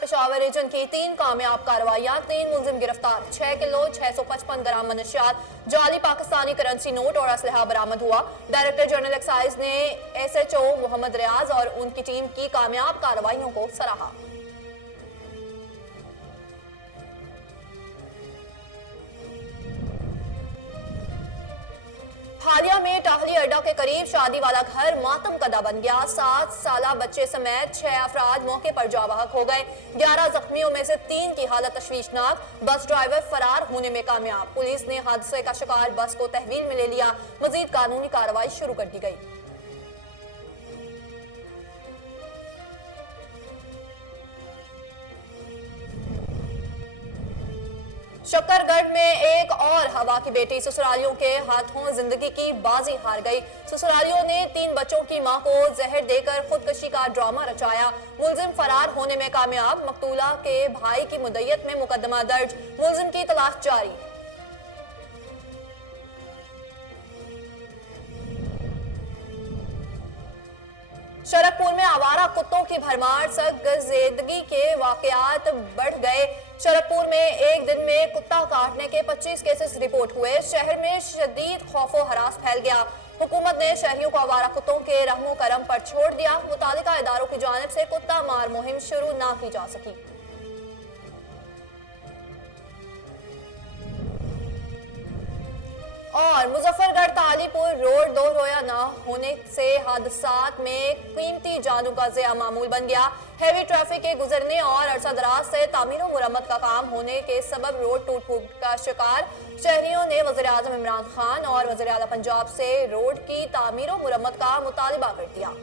Peshawar reason की 3 कामयाब कार्रवाइयां, 3 मुलजिम गिरफ्तार, 6 किलो 655 ग्राम मनशियात, जाली पाकिस्तानी करेंसी नोट और असलहा बरामद हुआ। डायरेक्टर जनरल एक्साइज ने SHO मोहम्मद रियाज और उनकी टीम की कामयाब कार्रवाइयों को सराहा। हालिया में टाहली अड्डा के करीब शादी वाला घर मातम कदा बन गया। 7 साला बच्चे समेत 6 अफराद मौके पर जावाहक हो गए। 11 जख्मियों में से 3 की हालत तशवीशनाक। बस ड्राइवर फरार होने में कामयाब। पुलिस ने हादसे का शिकार बस को तहवील में ले लिया। मजीद कानूनी कार्रवाई शुरू कर दी गई। शकरगढ़ में एक और हवा की बेटी ससुरालियों के हाथों जिंदगी की बाजी हार गई। ससुरालियों ने 3 बच्चों की मां को जहर देकर खुदकशी का ड्रामा रचाया। मुलजिम फरार होने में कामयाब। मकतूला के भाई की मुद्दत में मुकदमा दर्ज। मुलजिम की तलाश जारी। शरकपुर में आवारा कुत्तों की भरमार, सरगर्दगी के वाकयात बढ़ गए। शरकपुर में एक दिन में कुत्ता काटने के 25 केसेस रिपोर्ट हुए। शहर में शदीद खौफो हरास फैल गया। हुकूमत ने शहरियों को आवारा कुत्तों के रहमो करम पर छोड़ दिया। मुतालिका इदारों की जानिब से कुत्ता मार मुहिम शुरू ना की जा सकी। और मुजफ्फरगढ़ तालीपुर रोड दो रोया ना होने से हादसात में कीमती जानों का ज़िया मामूल बन गया। हैवी ट्रैफिक के गुजरने और अरसा दराज से तामीर और मुरम्मत का काम होने के सबब रोड टूट फूट का शिकार। शहरियों ने वज़ीर आज़म इमरान खान और वज़ीर आला पंजाब से रोड की तामीर और मुरम्मत का मुतालबा कर दिया।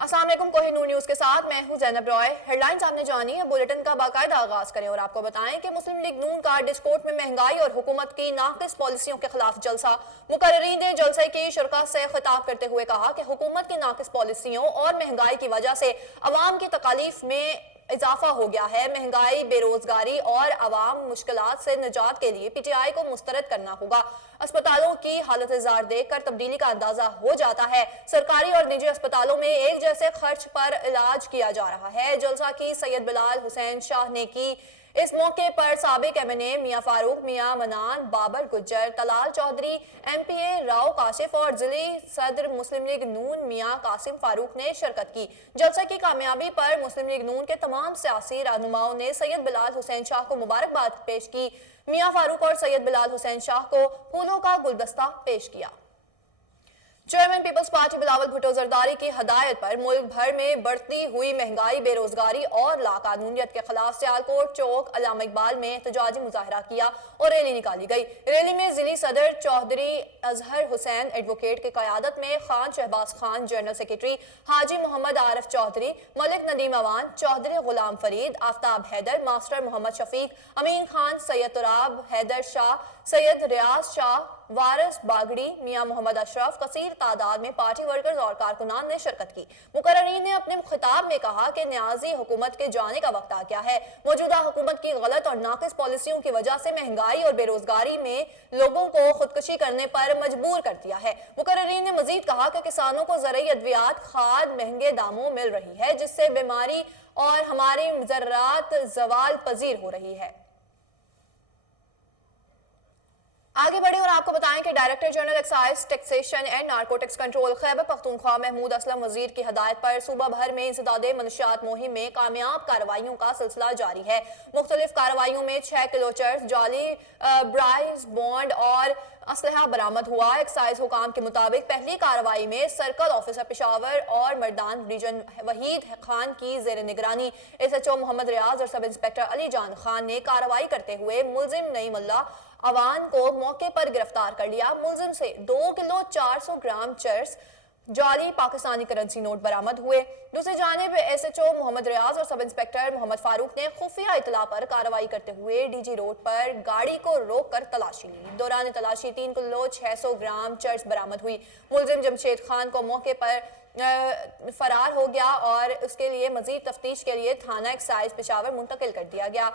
अस्सलाम वालेकुम, कोहिनूर न्यूज के साथ मैं हूं ज़ैनब रॉय। हेडलाइंस आपने जानी है, बुलेटिन का बाकायदा आगाज करें और आपको बताएं कि मुस्लिम लीग नून का डिस्कोर्ट में महंगाई और हुकूमत की नाकिस पॉलिसियों के खिलाफ जलसा। मुकर्रीरीन ने जलसे की शिरकत से खिताब करते हुए कहा कि हुकूमत की नाकिस पॉलिसियों और महंगाई की वजह से अवाम की तकालीफ में इजाफा हो गया है। महंगाई, बेरोजगारी और अवाम मुश्किलात से निजात के लिए PTI को मुस्तरद करना होगा। अस्पतालों की हालत जार देखकर तब्दीली का अंदाजा हो जाता है। सरकारी और निजी अस्पतालों में एक जैसे खर्च पर इलाज किया जा रहा है। जलसा की सैयद बिलाल हुसैन शाह ने की। इस मौके पर साबिक MNA मियां फारूक, मियां मनान, बाबर गुज्जर, तलाल चौधरी, MPA राव काशिफ और जिले सदर मुस्लिम लीग नून मियां कासिम फारूक ने शिरकत की। जलसे की कामयाबी पर मुस्लिम लीग नून के तमाम सियासी रहनुमाओं ने सैयद बिलाल हुसैन शाह को मुबारकबाद पेश की। मियां फारूक और सैयद बिलाल हुसैन शाह को फूलों का गुलदस्ता पेश किया। Chairman peoples party Bilawal Bhutto Zardari की हदायत पर मुल्क भर में बढ़ती हुई महंगाई, बेरोजगारी और लाकानूनियत के खिलाफ सियालकोट चौक अल्लामा इकबाल में एहतजाजी मुजाहरा किया और रैली निकाली गई। रैली में जिली सदर चौधरी अजहर हुसैन एडवोकेट की क़यादत में खान शहबाज खान जनरल सेक्रेटरी, हाजी मोहम्मद आरिफ चौधरी, मलिक नदीम अवान, चौधरी गुलाम फरीद, आफ्ताब हैदर, मास्टर मोहम्मद शफीक, अमीन खान, सैयद तुराब हैदर शाह, सैयद रियाज शाह, वारिस बागड़ी, मियां मोहम्मद अशरफ, कसीर तादाद में पार्टी वर्कर्स और कारकुनान ने शिरकत की। मुकर्रीरीन ने अपने खिताब में कहा कि न्याजी हुकूमत के जाने का वक्त आ गया है। मौजूदा हुकूमत की गलत और नाकिस पॉलिसियों की वजह से महंगाई और बेरोजगारी में लोगों को खुदकशी करने पर मजबूर कर दिया है। मुकर्रीरीन ने मजीद कहा कि किसानों को ज़रूरी अद्वियात खाद महंगे दामों मिल रही है, जिससे बीमारी और हमारी ज़राअत ज़वाल पजीर हो रही है। आगे बढ़े और आपको बताएं कि director general excise, taxation and narcotics control Khyber Pakhtunkhwa Mahmood Aslam Wazir की हदायत पर सूबा भर में इंसदादे मनशियात मुहिम में कामयाब कार्रवाइयों का सिलसिला जारी है। मुख्तलिफ कार्रवाइयों में 6 किलो चर्स, जाली ब्राइस बॉन्ड और असलहा बरामद हुआ। एक्साइज हुकाम के मुताबिक पहली कार्रवाई में सर्कल ऑफिसर पेशावर और मर्दान रीजन वहीद खान की जेर निगरानी SHO मोहम्मद रियाज और सब इंस्पेक्टर अली जान खान ने कार्रवाई करते हुए मुलजिम नईमुल्ला अवान को मौके पर गिरफ्तार कर लिया। मुलजिम से 2 किलो 400 ग्राम चर्स, जाली पाकिस्तानी करेंसी नोट बरामद हुए। दूसरी जानिब SHO मोहम्मद रियाज और सब इंस्पेक्टर मोहम्मद फारूक ने खुफिया इतला पर कार्रवाई करते हुए DG रोड पर गाड़ी को रोक कर तलाशी ली। दौरान तलाशी 3 किलो 600 ग्राम चर्स बरामद हुई। मुलजिम जमशेद खान को मौके पर फरार हो गया और उसके लिए मजीद तफ्तीश के लिए थाना एक्साइज पेशावर मुंतकिल कर दिया गया।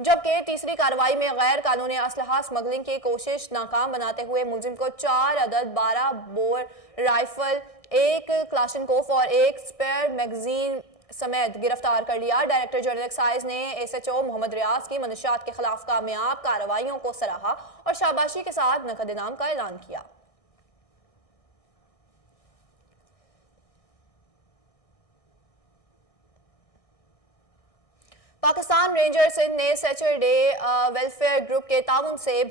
जबकि तीसरी कार्रवाई में गैर कानूनी असलहा स्मगलिंग की कोशिश नाकाम बनाते हुए मुलजिम को 4 अदद 12 बोर राइफल, 1 क्लाशनकोफ और 1 स्पेयर मैगजीन समेत गिरफ्तार कर लिया। डायरेक्टर जनरल एक्साइज ने एसएचओ मोहम्मद रियाज की मंशियात के खिलाफ कामयाब कार्रवाइयों को सराहा और शाबाशी के साथ नकद इनाम का ऐलान किया। पाकिस्तान रेंजर सिंध ने सैटरडे वेलफेयर ग्रुप के ताउन से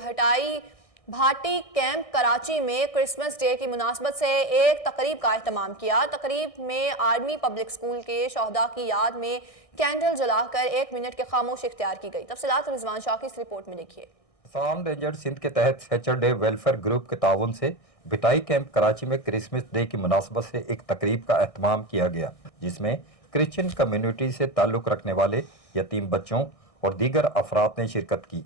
भाटी कैंप कराची में क्रिसमस डे की मुनासबत से एक तकरीब का एहतमाम किया। तकरीब में आर्मी पब्लिक स्कूल के शोहदा की याद में कैंडल जलाकर 1 मिनट की खामोशी इख्तियार की गई। तफसीलात रिजवान शाह की इस रिपोर्ट में देखिए। पाकिस्तान रेंजर सिंध के तहत सैटरडे वेलफेयर ग्रुप के ताउन से भिटाई कैंप कराची में क्रिसमस डे की मुनासबत से एक तकरीब का एहतमाम किया गया, जिसमें क्रिश्चियन कम्युनिटी से ताल्लुक़ रखने वाले यतीम बच्चों और दीगर अफराद ने शिरकत की।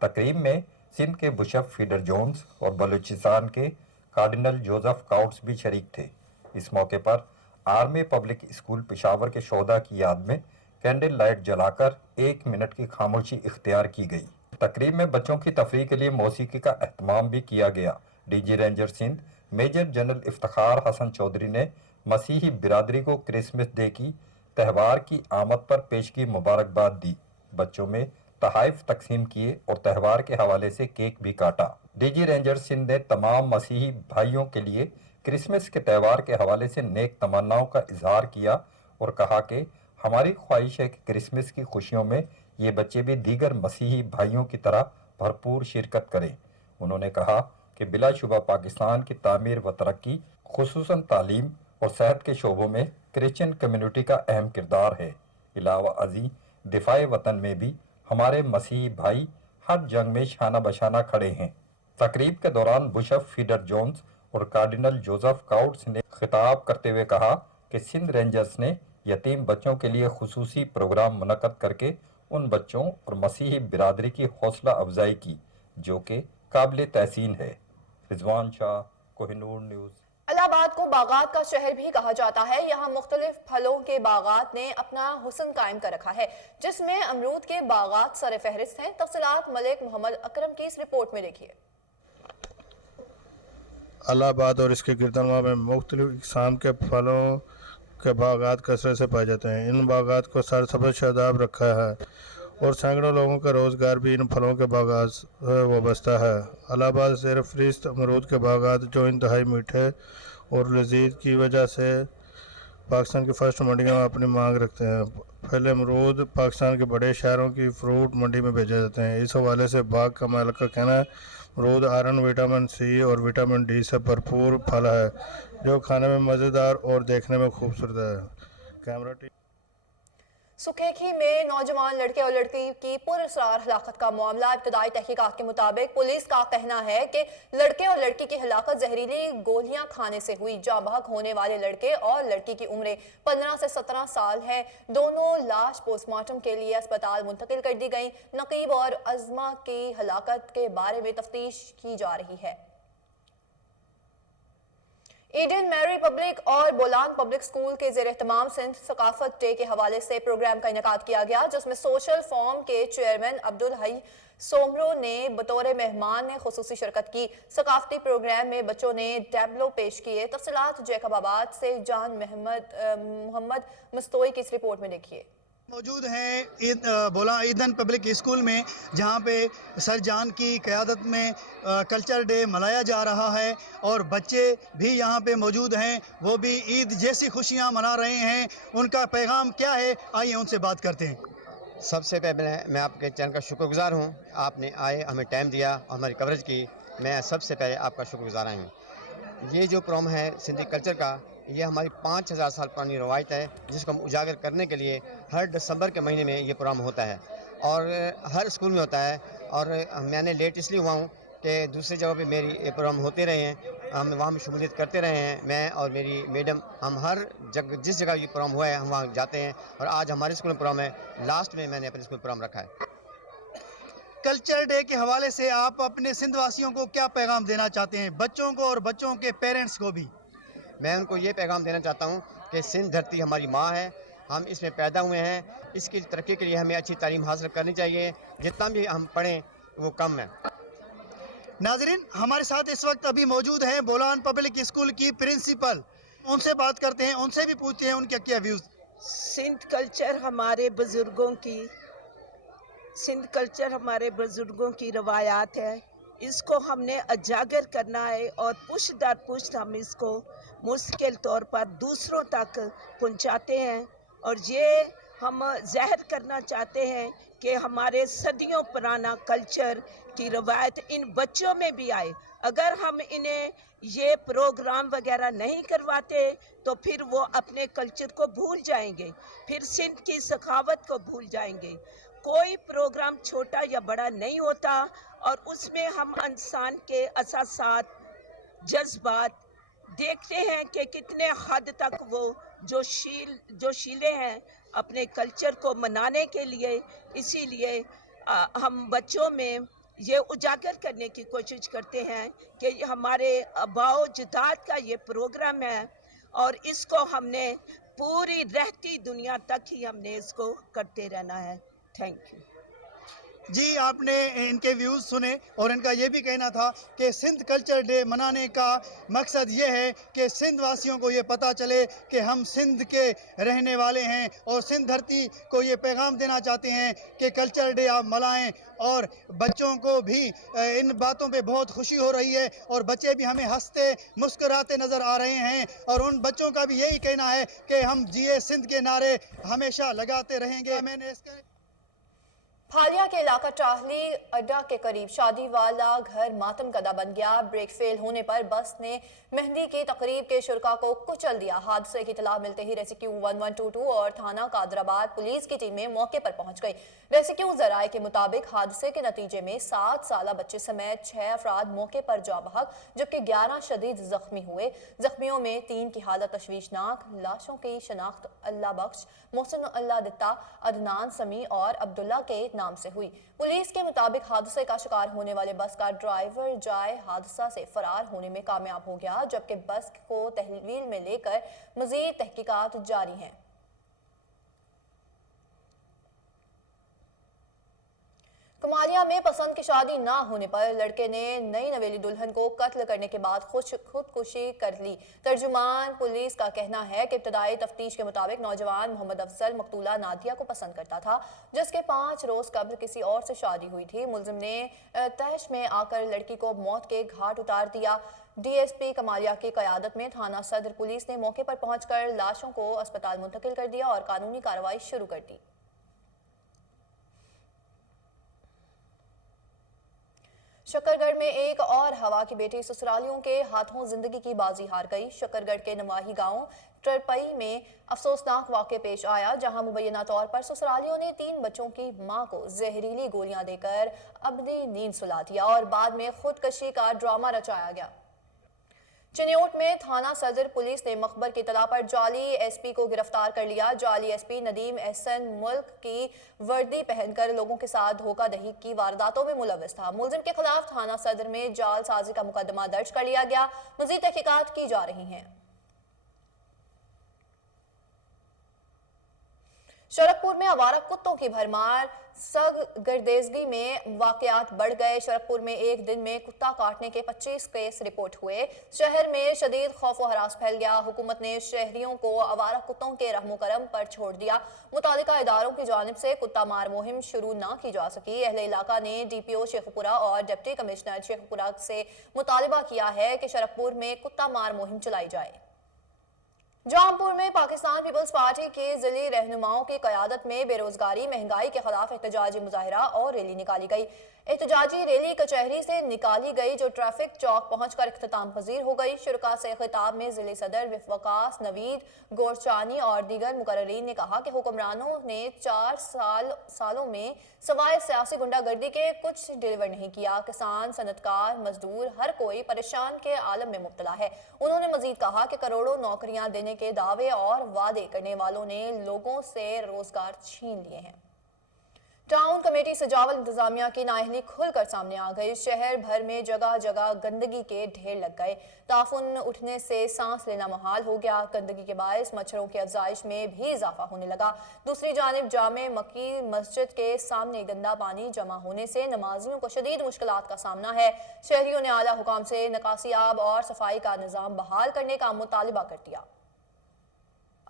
तकरीब में सिंध के बिशप फीडर जोन्स और बलूचिस्तान के कार्डिनल जोसेफ काउट्स भी शरीक थे। इस मौके पर आर्मी पब्लिक स्कूल पेशावर के शोहदा की याद में कैंडल लाइट जलाकर 1 मिनट की खामोशी इख्तियार की गई। तकरीब में बच्चों की तफरीह के लिए मौसीकी का एहतमाम भी किया गया। DG ranger Sindh major general Iftikhar Hasan Chaudhry ने मसीही बिरादरी को क्रिसमस डे की त्यौहार की आमद पर पेश की मुबारकबाद दी। बच्चों में तहाइफ तकसीम किए और त्यौहार के हवाले से केक भी काटा। डीजी रेंजर सिंध ने तमाम मसीही भाइयों के लिए क्रिसमस के त्यौहार के हवाले से नेक तमन्नाओं का इजहार किया और कहा कि हमारी ख्वाहिश है कि क्रिसमस की खुशियों में ये बच्चे भी दीगर मसीही भाइयों की तरह भरपूर शिरकत करें। उन्होंने कहा कि बिलाशुबा पाकिस्तान की तामीर व तरक्की, खुसूसन तालीम और सेहत के शोबों में क्रिश्चियन कम्युनिटी का अहम किरदार है। अलावा अजी दिफाए वतन में भी हमारे मसीही भाई हर जंग में शाना बशाना खड़े हैं। तकरीब के दौरान बिशप फीडर जोन्स और कार्डिनल जोसेफ काउट्स ने खिताब करते हुए कहा कि सिंध रेंजर्स ने यतीम बच्चों के लिए खुसूसी प्रोग्राम मुनक्कद करके उन बच्चों और मसीही बिरादरी की हौसला अफजाई की, जो कि काबिल तहसीन है। रिजवान शाह, कोहिनूर न्यूज़। इलाहाबाद को बागात का शहर भी कहा जाता है। यहाँ मुख्तलिफ फलों के बागात ने अपना हुस्न कायम कर रखा है, जिसमें अमरूद के बागात सर फहरिस्त हैं। तफसीलात मलिक मोहम्मद अकरम की इस रिपोर्ट में देखिए। इलाहाबाद और इसके गिरदनवा में मुख्तलिफ इक़साम के फलों के बागात कसरत से पाए जाते हैं। इन बागात को सरसब्ज़ शादाब रखा है और सैकड़ों लोगों का रोज़गार भी इन फलों के बागात से वाबस्ता है। इलाहाबाद ज़ेर फ़हरिस्त अमरूद के बागात जो इंतहाई मीठे और लजीज की वजह से पाकिस्तान की फर्स्ट मंडियों में अपनी मांग रखते हैं। पहले अमरूद पाकिस्तान के बड़े शहरों की फ्रूट मंडी में भेजे जाते हैं। इस हवाले से बाग का मालिक का कहना है अमरूद आयरन, विटामिन सी और विटामिन डी से भरपूर फल है, जो खाने में मज़ेदार और देखने में खूबसूरत है। Camera team. सुखेखी में नौजवान लड़के और लड़की की पुरअसरार हलाकत का मामला। इब्तदाई तहकीकात के मुताबिक पुलिस का कहना है कि लड़के और लड़की की हलाकत जहरीली गोलियां खाने से हुई। जाँ बहक होने वाले लड़के और लड़की की उम्रें 15 से 17 साल है। दोनों लाश पोस्टमार्टम के लिए अस्पताल मुंतकिल कर दी गई। नकीब और अजमा की हलाकत के बारे में तफ्तीश की जा रही है। ईडन मैरी पब्लिक और बोलान पब्लिक स्कूल के ज़ेर एहतमाम सिंध सकाफत डे के हवाले से प्रोग्राम का इनेकाद किया गया, जिसमें सोशल फॉर्म के चेयरमैन अब्दुल हई सोमरो ने बतौर मेहमान ने खुसूसी शिरकत की। सकाफती प्रोग्राम में बच्चों ने टैबलो पेश किए। तफसीलात जैकबाबाद से जान मोहम्मद मस्तोई की इस रिपोर्ट में देखिए। मौजूद हैं ईदन पब्लिक स्कूल में, जहां पे सर जान की क़यादत में कल्चर डे मनाया जा रहा है और बच्चे भी यहां पे मौजूद हैं। वो भी ईद जैसी खुशियां मना रहे हैं। उनका पैगाम क्या है, आइए उनसे बात करते हैं। सबसे पहले मैं आपके चैनल का शुक्रगुजार हूं। आपने आए, हमें टाइम दिया और हमारी कवरेज की। मैं सबसे पहले आपका शुक्रगुजार हूं। ये जो प्रोग्राम है सिंधी कल्चर का, ये हमारी 5000 साल पुरानी रवायत है, जिसको हम उजागर करने के लिए हर दिसंबर के महीने में ये प्रोग्राम होता है और हर स्कूल में होता है। और मैंने लेट इसलिए हुआ हूँ कि दूसरी जगह पे मेरी ये प्रोग्राम होते रहे हैं, हम वहाँ में शमूलियत करते रहे हैं। मैं और मेरी मैडम, हम हर जगह जिस जगह ये प्रोग्राम हुआ है हम वहाँ जाते हैं। और आज हमारे स्कूल में प्रोग्राम है, लास्ट में मैंने अपने स्कूल प्रोग्राम रखा है। कल्चर डे के हवाले से आप अपने सिंध वासियों को क्या पैगाम देना चाहते हैं, बच्चों को और बच्चों के पेरेंट्स को भी? मैं उनको ये पैगाम देना चाहता हूँ कि सिंध धरती हमारी माँ है ہم اس میں پیدا ہوئے ہیں، اس کی ترقی کے لیے ہمیں اچھی تعلیم حاصل کرنی چاہیے، جتنا بھی ہم پڑھیں وہ کم ہے۔ ناظرین، ہمارے ساتھ اس وقت ابھی موجود ہیں بولان پبلک اسکول کی پرنسپل، ان سے بات کرتے ہیں، ان سے بھی پوچھتے ہیں ان کے کیا ویوز۔ سندھ کلچر ہمارے بزرگوں کی روایات ہے، اس کو ہم نے اجاگر کرنا ہے اور پشت در پشت ہم اس کو مستقل طور پر دوسروں تک پہنچاتے ہیں، اور یہ ہم ظاہر کرنا چاہتے ہیں کہ ہمارے صدیوں پرانا کلچر کی روایت ان بچوں میں بھی آئے۔ اگر ہم انہیں یہ پروگرام وغیرہ نہیں کرواتے تو پھر وہ اپنے کلچر کو بھول جائیں گے، پھر سندھ کی ثقافت کو بھول جائیں گے۔ کوئی پروگرام چھوٹا یا بڑا نہیں ہوتا، اور اس میں ہم انسان کے احساسات، جذبات دیکھتے ہیں کہ کتنے حد تک وہ جوشیلے ہیں اپنے کلچر کو منانے کے لیے۔ اسی لیے ہم بچوں میں یہ اجاگر کرنے کی کوشش کرتے ہیں کہ یہ ہمارے آباء و اجداد کا یہ پروگرام ہے، اور اس کو ہم نے پوری رہتی دنیا تک ہی ہم نے اس کو کرتے رہنا ہے۔ Thank you. جی، آپ نے ان کے ویوز سنے، اور ان کا یہ بھی کہنا تھا کہ سندھ کلچر ڈے منانے کا مقصد یہ ہے کہ سندھ واسیوں کو یہ پتہ چلے کہ ہم سندھ کے رہنے والے ہیں، اور سندھ دھرتی کو یہ پیغام دینا چاہتے ہیں کہ کلچر ڈے آپ منائیں، اور بچوں کو بھی ان باتوں پہ بہت خوشی ہو رہی ہے، اور بچے بھی ہمیں ہنستے مسکراتے نظر آ رہے ہیں، اور ان بچوں کا بھی یہی کہنا ہے کہ ہم جیے سندھ کے نعرے ہمیشہ لگاتے رہیں گے۔ میں نے اس کا پھالیا کے علاقہ ٹاہلی اڈا کے قریب شادی والا گھر ماتم کدہ بن گیا۔ بریک فیل ہونے پر بس نے مہندی کی تقریب کے شرکاء کو کچل دیا۔ حادثے کی اطلاع ملتے ہی ریسکیو 1122 اور تھانہ قادرآباد پولیس کی ٹیمیں موقع پر پہنچ گئی۔ ریسکیو ذرائع کے مطابق حادثے کے نتیجے میں 7 سالہ بچے سمیت 6 افراد موقع پر جاں بحق، جبکہ 11 شدید زخمی ہوئے۔ زخمیوں میں 3 کی حالت تشویشناک۔ لاشوں کی شناخت اللہ بخش، محسن اللہ دتا، عدنان سمیع اور عبداللہ کے نام سے ہوئی۔ پولیس کے مطابق حادثے کا شکار ہونے والے بس کا ڈرائیور جائے حادثہ سے فرار ہونے میں کامیاب ہو گیا، جبکہ بس کو تحویل میں لے کر مزید تحقیقات جاری ہیں۔ کمالیا میں پسند کی شادی نہ ہونے پر لڑکے نے نئی نویلی دلہن کو قتل کرنے کے بعد خودکشی کر لی۔ ترجمان پولیس کا کہنا ہے کہ ابتدائی تفتیش کے مطابق نوجوان محمد افضل مقتولہ نادیہ کو پسند کرتا تھا، جس کے 5 روز قبل کسی اور سے شادی ہوئی تھی۔ ملزم نے تیش میں آ کر لڑکی کو موت کے گھاٹ اتار دیا۔ ڈی ایس پی کمالیا کی قیادت میں تھانہ صدر پولیس نے موقع پر پہنچ کر لاشوں کو اسپتال منتقل کر دیا اور قانونی کارروائی شروع کر دی۔ شکرگڑھ میں ایک اور ہوا کی بیٹی سسرالیوں کے ہاتھوں زندگی کی بازی ہار گئی۔ شکرگڑھ کے نواحی گاؤں ٹرپئی میں افسوسناک واقعہ پیش آیا، جہاں مبینہ طور پر سسرالیوں نے 3 بچوں کی ماں کو زہریلی گولیاں دے کر ابدی نیند سلا دیا اور بعد میں خودکشی کا ڈرامہ رچایا گیا۔ چنیوٹ میں تھانہ صدر پولیس نے مخبر کی اطلاع پر جعلی ایس پی کو گرفتار کر لیا۔ جعلی ایس پی ندیم احسن ملک کی وردی پہن کر لوگوں کے ساتھ دھوکہ دہی کی وارداتوں میں ملوث تھا۔ ملزم کے خلاف تھانہ صدر میں جعل سازی کا مقدمہ درج کر لیا گیا۔ مزید تحقیقات کی جا رہی ہیں۔ شرکپور میں آوارہ کتوں کی بھرمار، سگ گردیزگی میں واقعات بڑھ گئے۔ شرکپور میں ایک دن میں کتا کاٹنے کے 25 کیس رپورٹ ہوئے۔ شہر میں شدید خوف و ہراس پھیل گیا۔ حکومت نے شہریوں کو آوارہ کتوں کے رحم و کرم پر چھوڑ دیا۔ متعلقہ اداروں کی جانب سے کتا مار مہم شروع نہ کی جا سکی۔ اہل علاقہ نے ڈی پی او شیخ پورہ اور ڈپٹی کمشنر شیخ پورہ سے مطالبہ کیا ہے کہ شرکپور میں کتا مار مہم چلائی جائے۔ جام پور میں پاکستان پیپلز پارٹی کے ضلعی رہنماؤں کی قیادت میں بے روزگاری، مہنگائی کے خلاف احتجاجی مظاہرہ اور ریلی نکالی گئی۔ احتجاجی ریلی کچہری سے نکالی گئی، جو ٹریفک چوک پہنچ کر اختتام پذیر ہو گئی۔ شرکاء سے خطاب میں ضلعی صدر وقاص نوید گورچانی اور دیگر مقررین نے کہا کہ حکمرانوں نے 4 سالوں میں سوائے سیاسی گنڈا گردی کے کچھ ڈیلیور نہیں کیا۔ کسان، صنعتکار، مزدور ہر کوئی پریشان کے عالم میں مبتلا ہے۔ انہوں نے مزید کہا کہ کروڑوں نوکریاں دینے کے دعوے اور وعدے کرنے والوں نے لوگوں سے روزگار چھین لیے ہیں۔ टाउन कमेटी सजावल इंतजामिया की नाअहली खुलकर सामने आ गई। शहर भर में जगह जगह गंदगी के ढेर लग गए। ताफुन उठने से सांस लेना मुहाल हो गया। गंदगी के बायस मच्छरों की अफजाइश में भी इजाफा होने लगा। दूसरी जानिब जामे मक्की मस्जिद के सामने गंदा पानी जमा होने से नमाजियों को शदीद मुश्किलात का सामना है। शहरियों ने आला हुकाम से निकासी आब और सफाई का निज़ाम बहाल करने का मुतालिबा कर दिया।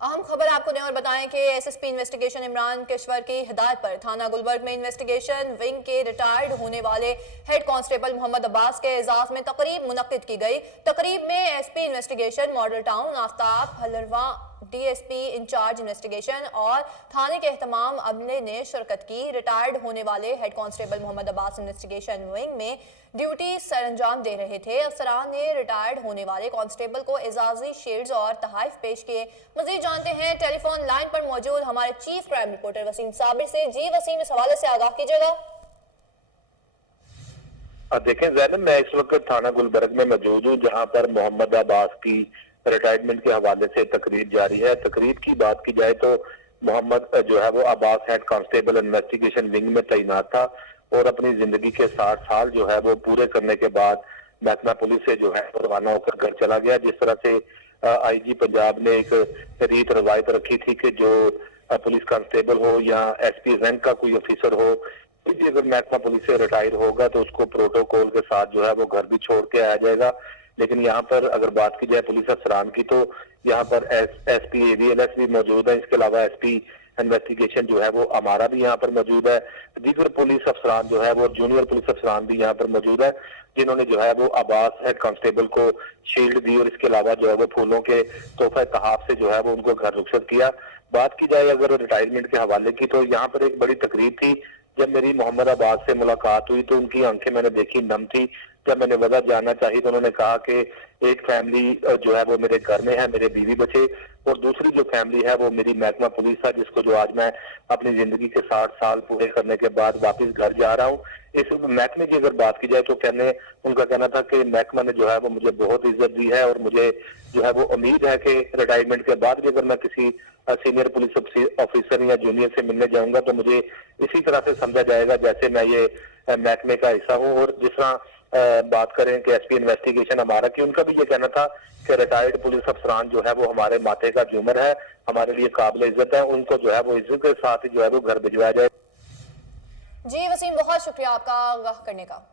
अहम खबर आपको दें और बताएं कि एसएसपी इन्वेस्टिगेशन इमरान केशवर की हिदायत पर थाना गुलबर्ग में इन्वेस्टिगेशन विंग के रिटायर्ड होने वाले हेड कांस्टेबल मोहम्मद अब्बास के एजाज में तकरीब मुनक्किद की गई। तकरीब में SP investigation Model Town Aftab हलरवा, डीएसपी इंचार्ज इन्वेस्टिगेशन और थाने के एहतमाम अमले ने शिरकत की। रिटायर्ड होने वाले head constable Mohammad Abbas investigation wing में ड्यूटी सरंजाम दे रहे थे। अफसरान ने रिटायर्ड होने वाले कांस्टेबल को एजाजी शील्ड्स और तहाइफ पेश किए। मजीद जानते हैं टेलीफोन लाइन पर मौजूद हमारे chief crime reporter Waseem Sabir से। जी वसीम, इस हवाले से आगाह कीजिएगा। देखें ज़ैनब, मैं इस वक्त थाना गुलबर्ग में मौजूद हूँ, जहाँ पर मोहम्मद अब्बास की रिटायरमेंट के हवाले से तकरीब जारी है। तकरीब की बात की जाए तो मोहम्मद जो है वो Abbas head constable investigation wing में तैनात था और अपनी जिंदगी के 60 साल जो है वो पूरे करने के बाद महकमा पुलिस से जो है रवाना होकर घर चला गया। जिस तरह से आईजी पंजाब ने एक रीत रवायत रखी थी कि जो पुलिस कांस्टेबल हो या एसपी रैंक का कोई ऑफिसर हो, अगर महकमा पुलिस से रिटायर होगा तो उसको प्रोटोकॉल के साथ जो है वो घर भी छोड़ के आया जाएगा। लेकिन यहाँ पर अगर बात की जाए पुलिस अफसरान की तो यहाँ पर एसपी एवीएलएस भी मौजूद है। इसके अलावा एसपी इन्वेस्टिगेशन जो है वो हमारा भी यहाँ पर मौजूद है। दीगर पुलिस अफसरान जो है वो जूनियर पुलिस अफसरान भी यहाँ पर मौजूद है, जिन्होंने जो है वो अब्बास हेड कांस्टेबल को शील्ड दी और इसके अलावा जो है वो फूलों के तोहफे तहाफ से जो है वो उनको घर रुखसत किया। बात की जाए अगर रिटायरमेंट के हवाले की तो यहाँ पर एक बड़ी तकरीब थी। जब मेरी मोहम्मद अब्बास से मुलाकात हुई तो उनकी आंखें मैंने देखी नम थी। जब मैंने वजह जानना चाही तो उन्होंने कहा कि एक फैमिली जो है वो मेरे घर में है, मेरे बीवी बच्चे, और दूसरी जो फैमिली है वो मेरी महकमा पुलिस है, जिसको जो आज मैं अपनी जिंदगी के 60 साल पूरे करने के बाद वापस घर जा रहा हूँ। इस महकमे की अगर बात की जाए तो उनका कहना था कि महकमा ने जो है वो मुझे बहुत इज्जत दी है और मुझे जो है वो उम्मीद है कि रिटायरमेंट के बाद भी अगर मैं किसी सीनियर पुलिस ऑफिसर या जूनियर से मिलने जाऊंगा तो मुझे इसी तरह से समझा जाएगा जैसे मैं ये महकमे का हिस्सा हूँ। और जिस तरह बात करें कि एसपी इन्वेस्टिगेशन हमारा की, उनका भी ये कहना था कि रिटायर्ड पुलिस अफसरान जो है वो हमारे माथे का झूमर है, हमारे लिए काबिल इज्जत है, उनको जो है वो इज्जत के साथ ही जो है वो घर भिजवाया जाए। जी वसीम, बहुत शुक्रिया आपका आगाह करने का।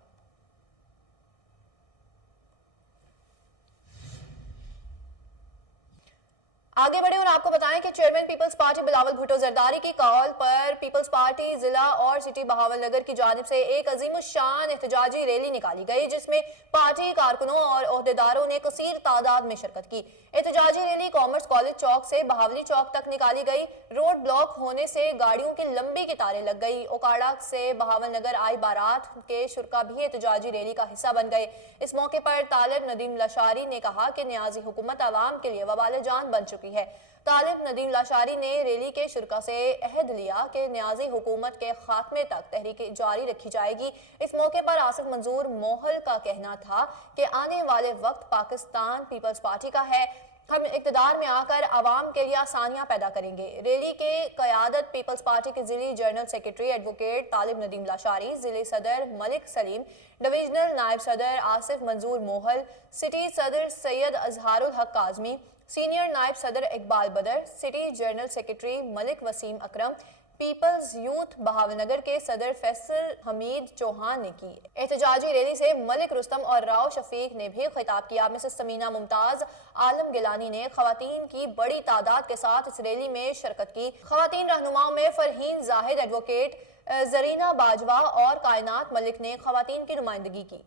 आगे बढ़े और आपको बताएं कि chairman peoples party Bilawal Bhutto Zardari की कॉल पर पीपल्स पार्टी जिला और सिटी बहावलनगर की जानिब से एक अजीम शान एहतजाजी रैली निकाली गई, जिसमें पार्टी कारकुनों और ओहदेदारों ने कसीर तादाद में शिरकत की। एहतजाजी रैली कॉमर्स कॉलेज चौक से बहावली चौक तक निकाली गई। रोड ब्लॉक होने से गाड़ियों की लंबी कतारें लग गई। ओकाड़ा से बहावलनगर आई बारात के शुरका भी एहतजाजी रैली का हिस्सा बन गए। इस मौके पर तालिब नदीम लाशारी ने कहा कि न्याजी हुकूमत आवाम के लिए वबाल जान बन चुकी है। तालिब नदीम लाशारी ने रैली के शुरका से अहद लिया कि न्याजी हुकूमत के खात्मे तक तहरीक जारी रखी जाएगी। इस मौके पर आसिफ मंजूर मोहल का कहना था कि आने वाले वक्त पाकिस्तान पीपल्स पार्टी का है, हम इक़्तिदार में आकर आवाम के लिए आसानियां पैदा करेंगे। रैली के क़यादत पीपल्स पार्टी के ज़िली जनरल सेक्रेटरी एडवोकेट तालिब नदीम लाशारी, ज़िले सदर मलिक सलीम, डिविजनल नायब सदर आसिफ मंजूर मोहल, सिटी सदर सैयद अजहारुल हक काज़मी, सीनियर नायब सदर Iqbal Badar, city general secretary Malik Waseem Akram, peoples youth Bahawalnagar के सदर फैसल हमीद चौहान ने की। एहतजाजी रैली से मलिक रुस्तम और राव शफीक ने भी खिताब किया। मिसेस समीना मुमताज आलम गिलानी ने खवातीन की बड़ी तादाद के साथ इस रैली में शिरकत की। खवातीन रहनुमाओं में फरहीन जाहिद, एडवोकेट जरीना बाजवा और कायनात मलिक ने खवातीन की नुमाइंदगी की।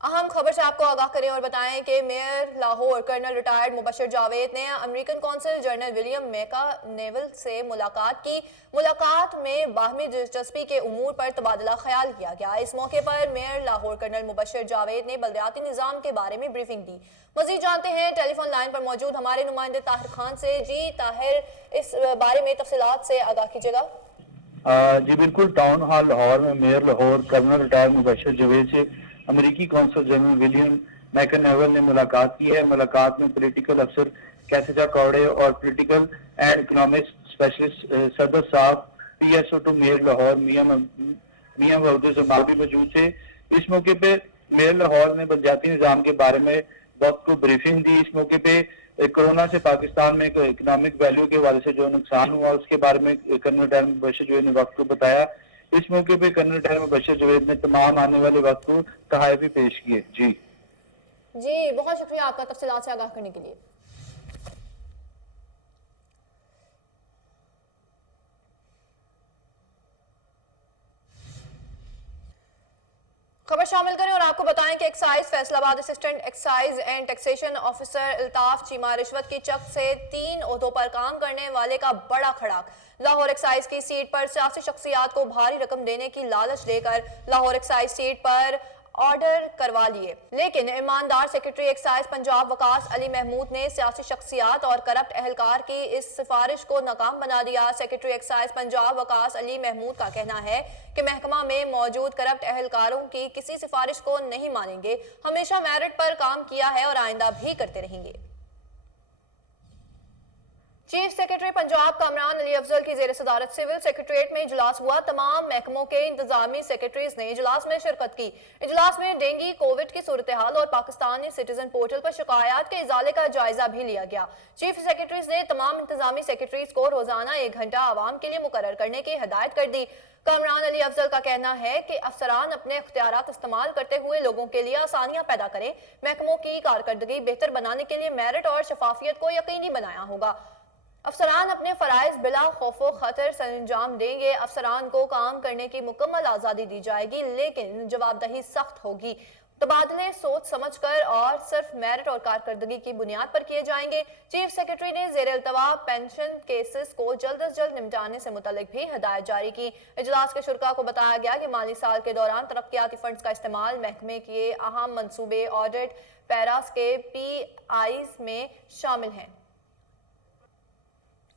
अहम खबर से आपको आगाह करें और बताएं कि mayor Lahore colonel retired Mubashar Javed ने अमेरिकन कौंसल जनरल विलियम मैका नेवल से मुलाकात की। मुलाकात में बाहमी दिलचस्पी के उमूर पर तबादला ख्याल किया गया। इस मौके पर मेयर लाहौर कर्नल मुबशर जावेद ने बलदियाती निज़ाम के बारे में ब्रीफिंग दी। मज़ीद जानते हैं टेलीफोन लाइन पर मौजूद हमारे नुमाइंदे ताहिर खान से। जी ताहिर, इस बारे में तफसीलात से आगाह कीजिएगा। जी बिल्कुल, टाउन हॉल लाहौर में mayor Lahore colonel retired Mubashar Javed से अमेरिकी कौंसल जनरल विलियम मैकनेवल ने मुलाकात की है। मुलाकात में पॉलिटिकल अफसर कैसेजा कौड़े और पॉलिटिकल एंड इकोनॉमिक्स स्पेशलिस्ट सदर साहब PSO2 मेयर लाहौर मियां वहदे जमाल भी मौजूद थे। इस मौके पे मेयर लाहौर ने बलजाती निज़ाम के बारे में वक्त को ब्रीफिंग दी। इस मौके पे कोरोना से पाकिस्तान में इकोनॉमिक वैल्यू के हवाले से जो नुकसान हुआ उसके बारे में कर्नल टायर मुबशर जवेद ने वक्त को बताया। इस मौके पे कर्नल टायर मुबशर जवेद ने तमाम आने वाले वक्त को तहाइफ भी पेश किए। जी बहुत शुक्रिया आपका तफसीलात से आगाह करने के लिए। खबर शामिल करें और आपको बताएं कि excise Faisalabad assistant excise and taxation officer Altaf Cheema रिश्वत की चक से 3 ओहदों पर काम करने वाले का बड़ा खड़ाक। लाहौर एक्साइज की सीट पर सियासी शख्सियात को भारी रकम देने की लालच देकर लाहौर एक्साइज सीट पर ऑर्डर करवा लिए, लेकिन ईमानदार सेक्रेटरी एक्साइज पंजाब वकास अली महमूद ने सियासी शख्सियात और करप्ट अहलकार की इस सिफारिश को नाकाम बना दिया। सेक्रेटरी एक्साइज पंजाब वकास अली महमूद का कहना है कि महकमा में मौजूद करप्ट अहलकारों की किसी सिफारिश को नहीं मानेंगे, हमेशा मेरिट पर काम किया है और आइंदा भी करते रहेंगे। चीफ सेक्रेटरी पंजाब कामरान अली अफजल की जेर सदारत सिविल सेक्रेटरीट में इजलास हुआ। तमाम महकमों के इंतजामी सेक्रेटरीज ने इजलास में शिरकत की। इजलास में डेंगू कोविड की सूरत हाल और पाकिस्तानी सिटीजन पोर्टल पर शिकायत के इजाले का जायजा भी लिया गया। चीफ सेक्रेटरीज ने तमाम इंतजामी सेक्रेटरीज को रोजाना 1 घंटा आवाम के लिए मुकर्रर करने की हिदायत कर दी। कामरान अली अफजल का कहना है कि अफसरान अपने इख्तियारात इस्तेमाल करते हुए लोगों के लिए आसानियां पैदा करें। महकमों की कारकर्दगी बेहतर बनाने के लिए मेरिट और शफाफियत को यकीनी बनाया होगा। अफसरान अपने फराइज बिला खौफो खतर सरंजाम देंगे। अफसरान को काम करने की मुकम्मल आज़ादी दी जाएगी, लेकिन जवाबदही सख्त होगी। तबादले सोच समझकर और सिर्फ मेरिट और कारकर्दगी की बुनियाद पर किए जाएंगे। चीफ सेक्रेटरी ने ज़ेर अल्तवा पेंशन केसेस को जल्द अज जल्द निपटाने से मुतल्लिक भी हिदायत जारी की। इजलास के शुरका को बताया गया कि माली साल के दौरान तरक्याती फंड्स का इस्तेमाल महकमे के अहम मनसूबे ऑडिट पैरास के PIs में शामिल हैं।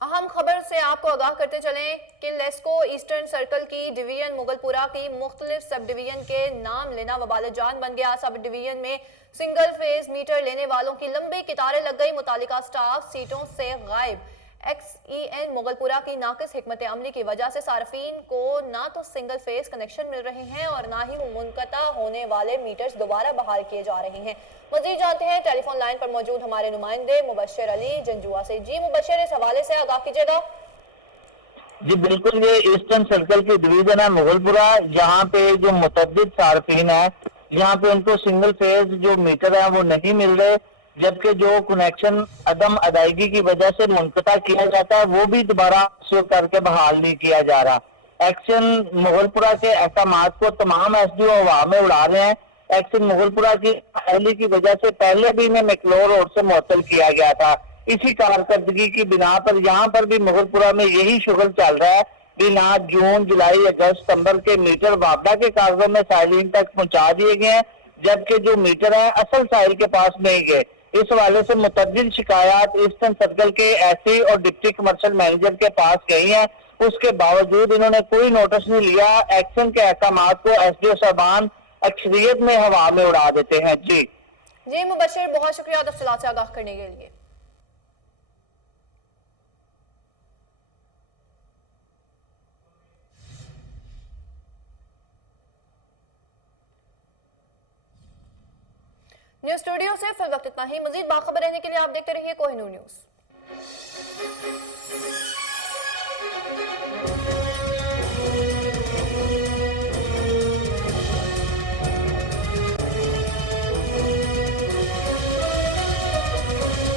अहम खबर से आपको आगाह करते चलें कि लेस्को ईस्टर्न सर्कल की डिवीजन मुगलपुरा की मुख्तलिफ सब डिवीजन के नाम लेना वबाल जान बन गया। सब डिवीजन में सिंगल फेज मीटर लेने वालों की लंबी कतारें लग गई। मुतालिका स्टाफ सीटों से गायब। XEN मुगलपुरा की नाकिस हिकमत अमली की वजह से सार्फिन को ना तो सिंगल फेज कनेक्शन मिल रहे हैं और ना ही मुनक़ता होने वाले मीटर्स दोबारा बहाल किए जा रहे हैं। मज़ीद जानते हैं टेलीफोन लाइन पर मौजूद हमारे नुमाइंदे मुबशर अली जंजुआ से। जी मुबशर, इस हवाले से आगाह कीजिएगा। जी बिल्कुल, ये ईस्टर्न सर्कल की डिवीजन है मुगलपुरा, जहाँ पे जो मुतअद्दिद सार्फिन है, यहाँ पे उनको सिंगल फेज जो मीटर है वो नहीं मिल रहे, जबकि जो कनेक्शन अदम अदायगी की वजह से मुनक़ता किया जाता है वो भी दोबारा शुरू करके बहाल नहीं किया जा रहा। एक्शन मुगलपुरा के अहकामात को तमाम SDO हवा में उड़ा रहे हैं। एक्शन मुगलपुरा की अहली की वजह से पहले भी इन्हें मैकलोर रोड से मुअत्तल किया गया था। इसी कारकर्दगी की बिना पर यहाँ पर भी मुगलपुरा में यही शुगल चल रहा है। बिना जून, जुलाई, अगस्त, सितंबर के मीटर वापदा के कागजों में साइलिन तक पहुंचा दिए गए हैं, जबकि जो मीटर है असल साइल के पास नहीं गए। इस हवाले से मुतअद्दिद शिकायत ईस्टर्न सर्कल के SC और डिप्टी कमर्शियल मैनेजर के पास गई हैं। उसके बावजूद इन्होंने कोई नोटिस नहीं लिया। एक्शन के अहकामात को SDO साहबान अक्सरियत में हवा में उड़ा देते हैं। जी मुबशर, बहुत शुक्रिया तफसीलात से आगाह करने के लिए। न्यूज़ स्टूडियो से फिल वक्त इतना ही। मजीद बाखबर रहने के लिए आप देखते रहिए कोहिनूर न्यूज़।